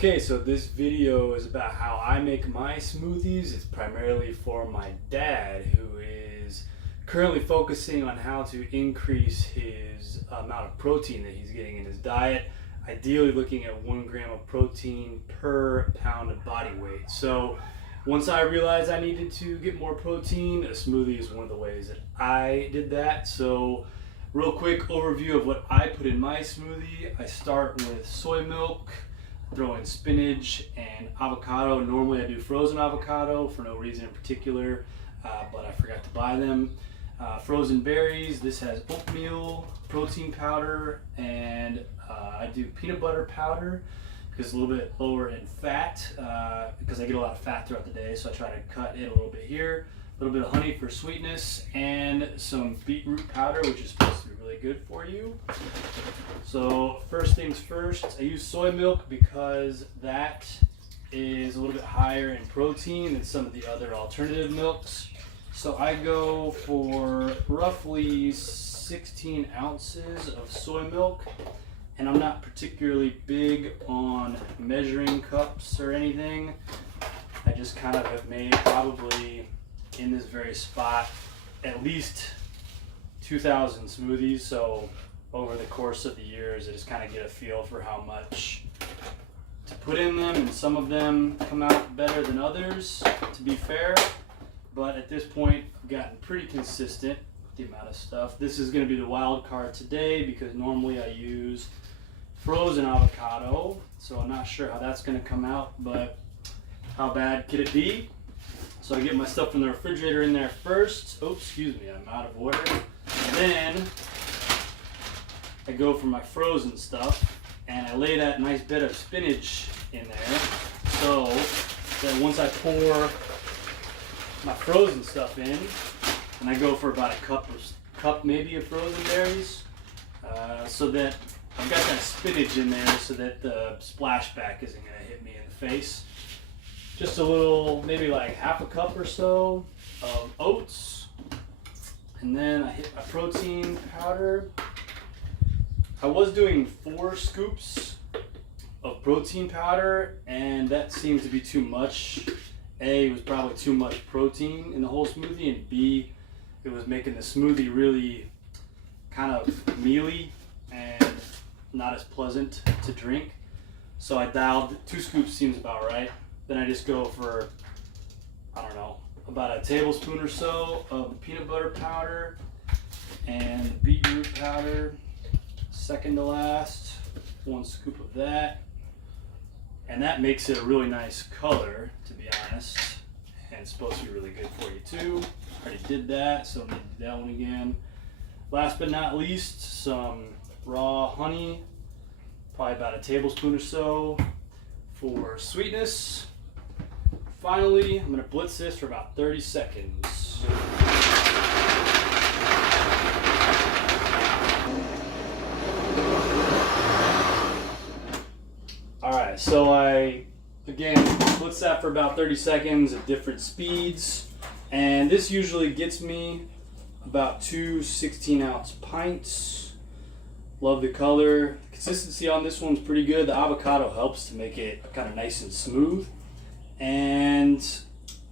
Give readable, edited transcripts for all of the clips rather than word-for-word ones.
Okay, so this video is about how I make my smoothies. It's primarily for my dad, who is currently focusing on how to increase his amount of protein that he's getting in his diet, ideally looking at 1 gram of protein per pound of body weight. So once I realized I needed to get more protein, a smoothie is one of the ways that I did that. So real quick overview of what I put in my smoothie. I start with soy milk, throw in spinach and avocado. Normally I do frozen avocado for no reason in particular, but I forgot to buy them. Frozen berries. This has oatmeal, protein powder, and I do peanut butter powder because it's a little bit lower in fat, because I get a lot of fat throughout the day, so I try to cut it a little bit here. A little bit of honey for sweetness, and some beetroot powder, which is supposed to be really good for you. So first things first, I use soy milk because that is a little bit higher in protein than some of the other alternative milks. So I go for roughly 16 ounces of soy milk, and I'm not particularly big on measuring cups or anything. I just kind of have made probably in this very spot at least 2,000 smoothies, so over the course of the years I just kind of get a feel for how much to put in them, and some of them come out better than others, to be fair, but at this point I've gotten pretty consistent with the amount of stuff. This is going to be the wild card today because normally I use frozen avocado, so I'm not sure how that's going to come out, but how bad could it be? So I get my stuff from the refrigerator in there first. Oops, excuse me, I'm out of order. And then I go for my frozen stuff, and I lay that nice bed of spinach in there, so that once I pour my frozen stuff in, and I go for about a cup maybe of frozen berries, so that I've got that spinach in there so that the splashback isn't going to hit me in the face. Just a little, maybe like half a cup or so of oats. And then I hit my protein powder. I was doing 4 scoops of protein powder, and that seemed to be too much. A, it was probably too much protein in the whole smoothie, and B, it was making the smoothie really kind of mealy and not as pleasant to drink. So I dialed 2 scoops seems about right. Then I just go for, I don't know, about a tablespoon or so of peanut butter powder and beetroot powder, second to last, 1 scoop of that. And that makes it a really nice color, to be honest, and it's supposed to be really good for you too. Already did that, so I'm gonna do that one again. Last but not least, some raw honey, probably about a tablespoon or so for sweetness. Finally, I'm going to blitz this for about 30 seconds. Alright, so I, again, blitz that for about 30 seconds at different speeds. And this usually gets me about 2 16-ounce pints. Love the color. The consistency on this one's pretty good. The avocado helps to make it kind of nice and smooth. And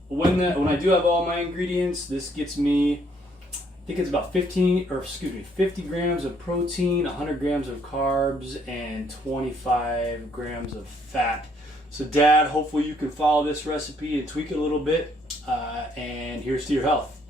when I do have all my ingredients, this gets me, I think it's about 50 grams of protein, 100 grams of carbs, and 25 grams of fat. So Dad, hopefully you can follow this recipe and tweak it a little bit, and here's to your health.